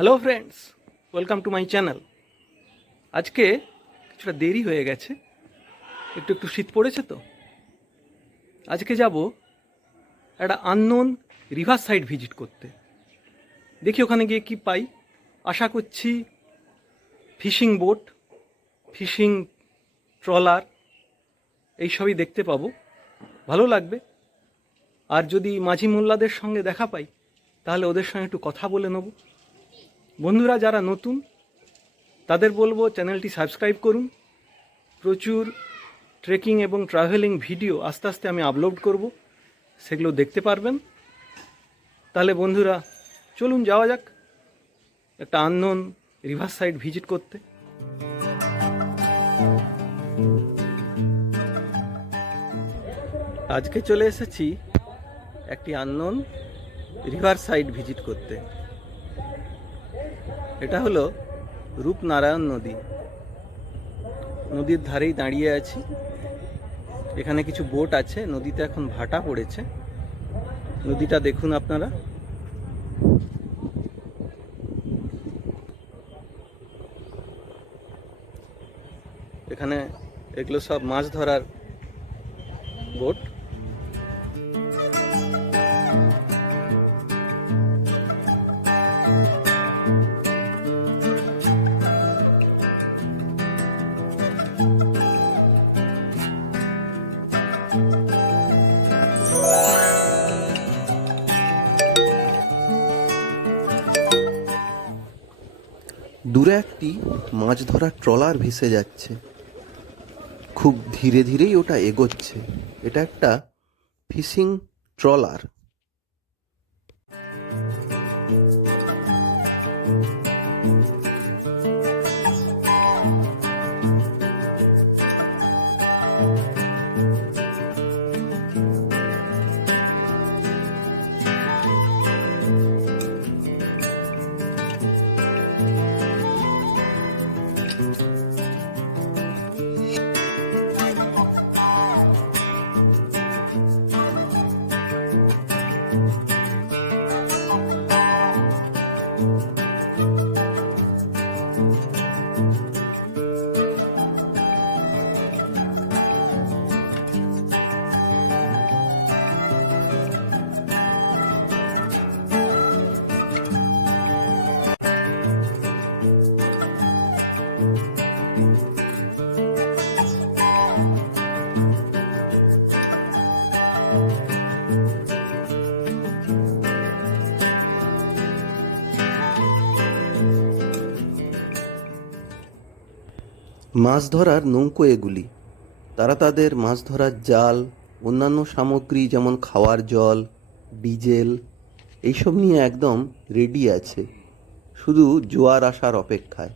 Hello friends, welcome to my channel. আজকে কিছুটা দেরি হয়ে গেছে, একটু একটু শীত পড়েছে তো। আজকে যাব একটা আননোন রিভার সাইড ভিজিট করতে। দেখি ওখানে গিয়ে কি পাই। আশা করছি ফিশিং বোট, ফিশিং ট্রলার এইসবই দেখতে পাবো, ভালো লাগবে। আর যদি মাঝি মোল্লাদের সঙ্গে দেখা পাই তাহলে ওদের সঙ্গে একটু কথা বলে নেব। বন্ধুরা যারা নতুন তাদের বলবো চ্যানেলটি সাবস্ক্রাইব করুন। প্রচুর ট্রেকিং এবং ট্রাভেলিং ভিডিও আস্তে আস্তে আমি আপলোড করব, সেগুলো দেখতে পারবেন। তাহলে বন্ধুরা চলুন যাওয়া যাক একটা আননোন রিভার সাইড ভিজিট করতে। আজকে চলে এসেছি একটি আননোন রিভার সাইড ভিজিট করতে। এটা হলো রূপনারায়ণ নদী। নদীর ধারেই দাঁড়িয়ে আছি। এখানে কিছু বোট আছে, নদীতে এখন ভাটা পড়েছে। নদীটা দেখুন আপনারা। এখানে এগুলো সব মাছ ধরার বোট। দূরে একটি মাছ ধরার ট্রলার ভেসে যাচ্ছে, খুব ধীরে ধীরেই ওটা এগোচ্ছে। এটা একটা ফিশিং ট্রলার। মাছ ধরার নৌকো এগুলি। তারা তাদের মাছ ধরার জাল, অন্যান্য সামগ্রী যেমন খাওয়ার জল, ডিজেল এইসব নিয়ে একদম রেডি আছে, শুধু জোয়ার আসার অপেক্ষায়।